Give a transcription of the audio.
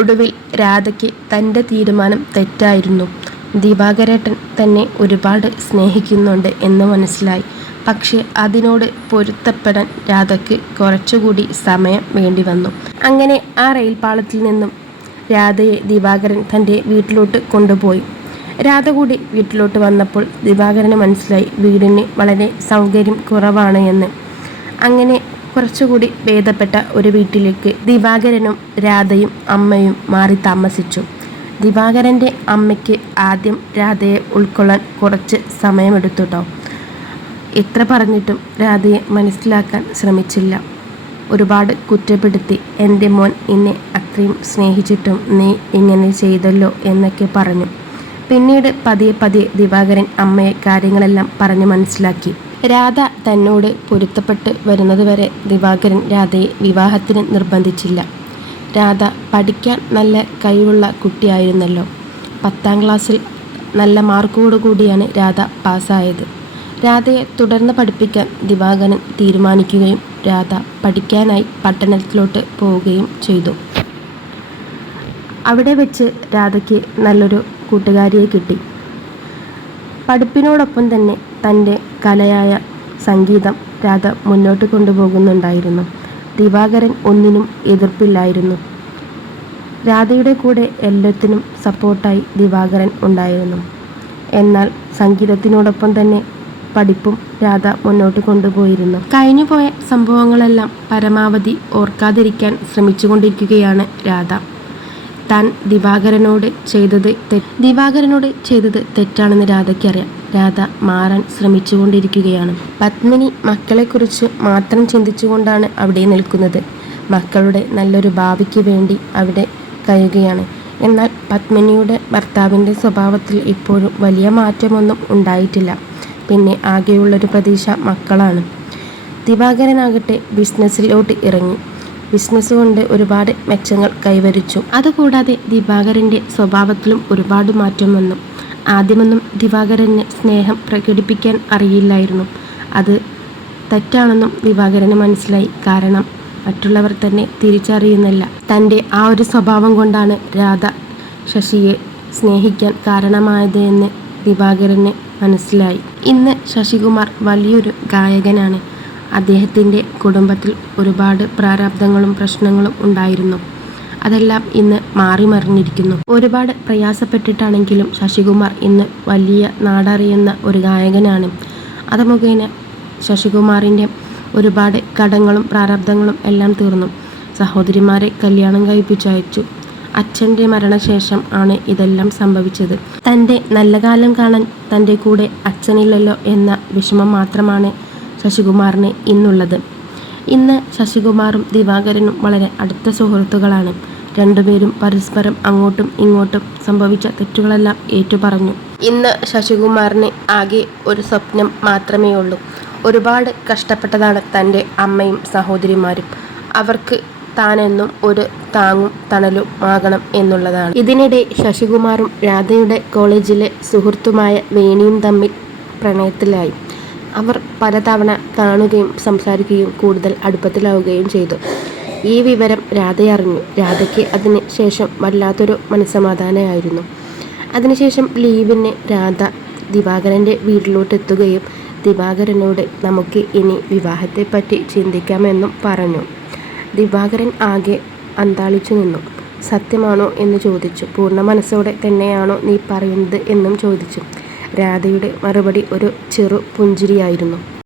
ഒടുവിൽ രാധയ്ക്ക് തൻ്റെ തീരുമാനം തെറ്റായിരുന്നു. ദിവാകരേട്ടൻ തന്നെ ഒരുപാട് സ്നേഹിക്കുന്നുണ്ട് എന്ന് മനസ്സിലായി. പക്ഷേ അതിനോട് പൊരുത്തപ്പെടാൻ രാധയ്ക്ക് കുറച്ചുകൂടി സമയം വേണ്ടി വന്നു. അങ്ങനെ ആ റെയിൽപാളത്തിൽ നിന്നും രാധയെ ദിവാകരൻ തൻ്റെ വീട്ടിലോട്ട് കൊണ്ടുപോയി. രാധ കൂടി വീട്ടിലോട്ട് വന്നപ്പോൾ ദിവാകരന് മനസ്സിലായി വീടിന് വളരെ സൗകര്യം കുറവാണ് എന്ന്. അങ്ങനെ കുറച്ചുകൂടി ഭേദപ്പെട്ട ഒരു വീട്ടിലേക്ക് ദിവാകരനും രാധയും അമ്മയും മാറി താമസിച്ചു. ദിവാകരൻ്റെ അമ്മയ്ക്ക് ആദ്യം രാധയെ ഉൾക്കൊള്ളാൻ കുറച്ച് സമയമെടുത്തുട്ടോ. എത്ര പറഞ്ഞിട്ടും രാധയെ മനസ്സിലാക്കാൻ ശ്രമിച്ചില്ല. ഒരുപാട് കുറ്റപ്പെടുത്തി. എൻ്റെ മോൻ എന്നെ അത്രയും സ്നേഹിച്ചിട്ടും നീ ഇങ്ങനെ ചെയ്തല്ലോ എന്നൊക്കെ പറഞ്ഞു. പിന്നീട് പതിയെ പതിയെ ദിവാകരൻ അമ്മയെ കാര്യങ്ങളെല്ലാം പറഞ്ഞ് മനസ്സിലാക്കി. രാധ തന്നോട് പൊരുത്തപ്പെട്ട് വരുന്നതുവരെ ദിവാകരൻ രാധയെ വിവാഹത്തിന് നിർബന്ധിച്ചില്ല. രാധ പഠിക്കാൻ നല്ല കഴിവുള്ള കുട്ടിയായിരുന്നല്ലോ. 10ാം ക്ലാസ്സിൽ നല്ല മാർക്കോടുകൂടിയാണ് രാധ പാസ്സായത്. രാധയെ തുടർന്ന് പഠിപ്പിക്കാൻ ദിവാകരൻ തീരുമാനിക്കുകയും രാധ പഠിക്കാനായി പട്ടണത്തിലോട്ട് പോവുകയും ചെയ്തു. അവിടെ വെച്ച് രാധയ്ക്ക് നല്ലൊരു കൂട്ടുകാരിയെ കിട്ടി. പഠിപ്പിനോടൊപ്പം തന്നെ തൻ്റെ കലയായ സംഗീതം രാധ മുന്നോട്ട് കൊണ്ടുപോകുന്നുണ്ടായിരുന്നു. ദിവാകരൻ ഒന്നിനും എതിർപ്പില്ലായിരുന്നു. രാധയുടെ കൂടെ എല്ലാത്തിനും സപ്പോർട്ടായി ദിവാകരൻ ഉണ്ടായിരുന്നു. എന്നാൽ സംഗീതത്തിനോടൊപ്പം തന്നെ പഠിപ്പും രാധ മുന്നോട്ട് കൊണ്ടുപോയിരുന്നു. കഴിഞ്ഞുപോയ സംഭവങ്ങളെല്ലാം പരമാവധി ഓർക്കാതിരിക്കാൻ ശ്രമിച്ചുകൊണ്ടിരിക്കുകയാണ് രാധ. താൻ ദിവാകരനോട് ചെയ്തത് തെറ്റാണെന്ന് രാധയ്ക്കറിയാം. രാധ മാറാൻ ശ്രമിച്ചുകൊണ്ടിരിക്കുകയാണ്. പത്മിനി മക്കളെക്കുറിച്ച് മാത്രം ചിന്തിച്ചുകൊണ്ടാണ് അവിടെ നിൽക്കുന്നത്. മക്കളുടെ നല്ലൊരു ഭാവിക്ക് വേണ്ടി അവിടെ കഴിയുകയാണ്. എന്നാൽ പത്മിനിയുടെ ഭർത്താവിൻ്റെ സ്വഭാവത്തിൽ ഇപ്പോഴും വലിയ മാറ്റമൊന്നും ഉണ്ടായിട്ടില്ല. പിന്നെ ആകെയുള്ളൊരു പ്രതീക്ഷ മക്കളാണ്. ദിവാകരനാകട്ടെ ബിസിനസ്സിലോട്ട് ഇറങ്ങി. ബിസിനസ് കൊണ്ട് ഒരുപാട് മെച്ചങ്ങൾ കൈവരിച്ചു. അതുകൂടാതെ ദിവാകരൻ്റെ സ്വഭാവത്തിലും ഒരുപാട് മാറ്റം വന്നു. ആദ്യമൊന്നും ദിവാകരന് സ്നേഹം പ്രകടിപ്പിക്കാൻ അറിയില്ലായിരുന്നു. അത് തെറ്റാണെന്നും ദിവാകരന് മനസ്സിലായി. കാരണം മറ്റുള്ളവർ തന്നെ തിരിച്ചറിയുന്നില്ല. തൻ്റെ ആ ഒരു സ്വഭാവം കൊണ്ടാണ് രാധ ശശിയെ സ്നേഹിക്കാൻ കാരണമായത് എന്ന് ദിവാകരന് മനസ്സിലായി. ഇന്ന് ശശികുമാർ വലിയൊരു ഗായകനാണ്. അദ്ദേഹത്തിൻ്റെ കുടുംബത്തിൽ ഒരുപാട് പ്രാരാബ്ദങ്ങളും പ്രശ്നങ്ങളും ഉണ്ടായിരുന്നു. അതെല്ലാം ഇന്ന് മാറിമറിഞ്ഞിരിക്കുന്നു. ഒരുപാട് പ്രയാസപ്പെട്ടിട്ടാണെങ്കിലും ശശികുമാർ ഇന്ന് വലിയ നാടറിയുന്ന ഒരു ഗായകനാണ്. അത് മുഖേന ശശികുമാറിൻ്റെ ഒരുപാട് കടങ്ങളും പ്രാരാബ്ദങ്ങളും എല്ലാം തീർന്നു. സഹോദരിമാരെ കല്യാണം കഴിപ്പിച്ചയച്ചു. അച്ഛൻ്റെ മരണശേഷം ആണ് ഇതെല്ലാം സംഭവിച്ചത്. തൻ്റെ നല്ല കാലം കാണാൻ തൻ്റെ കൂടെ അച്ഛനില്ലല്ലോ എന്ന വിഷമം മാത്രമാണ് ശശികുമാറിന് ഇന്നുള്ളത്. ഇന്ന് ശശികുമാറും ദിവാകരനും വളരെ അടുത്ത സുഹൃത്തുക്കളാണ്. രണ്ടുപേരും പരസ്പരം അങ്ങോട്ടും ഇങ്ങോട്ടും സംഭവിച്ച തെറ്റുകളെല്ലാം ഏറ്റുപറഞ്ഞു. ഇന്ന് ശശികുമാറിന് ആകെ ഒരു സ്വപ്നം മാത്രമേ ഉള്ളൂ. ഒരുപാട് കഷ്ടപ്പെട്ടതാണ് തൻ്റെ അമ്മയും സഹോദരിമാരും. അവർക്ക് താനെന്നും ഒരു താങ്ങും തണലും ആകണം എന്നുള്ളതാണ്. ഇതിനിടെ ശശികുമാറും രാധയുടെ കോളേജിലെ സുഹൃത്തുമായ വേണിയും തമ്മിൽ പ്രണയത്തിലായി. അവർ പലതവണ കാണുകയും സംസാരിക്കുകയും കൂടുതൽ അടുപ്പത്തിലാവുകയും ചെയ്തു. ഈ വിവരം രാധ അറിഞ്ഞു. രാധയ്ക്ക് അതിന് ശേഷം വല്ലാത്തൊരു മനസ്സമാധാനമായിരുന്നു. അതിനുശേഷം ലീവിന് രാധ ദിവാകരൻ്റെ വീട്ടിലോട്ടെത്തുകയും ദിവാകരനോട് നമുക്ക് ഇനി വിവാഹത്തെപ്പറ്റി ചിന്തിക്കാമെന്നും പറഞ്ഞു. ദിവാകരൻ ആകെ അന്താളിച്ചു നിന്നു. സത്യമാണോ എന്ന് ചോദിച്ചു. പൂർണ്ണ മനസ്സോടെ തന്നെയാണോ നീ പറയുന്നത് എന്നും ചോദിച്ചു. രാധയുടെ മറുപടി ഒരു ചെറു പുഞ്ചിരിയായിരുന്നു.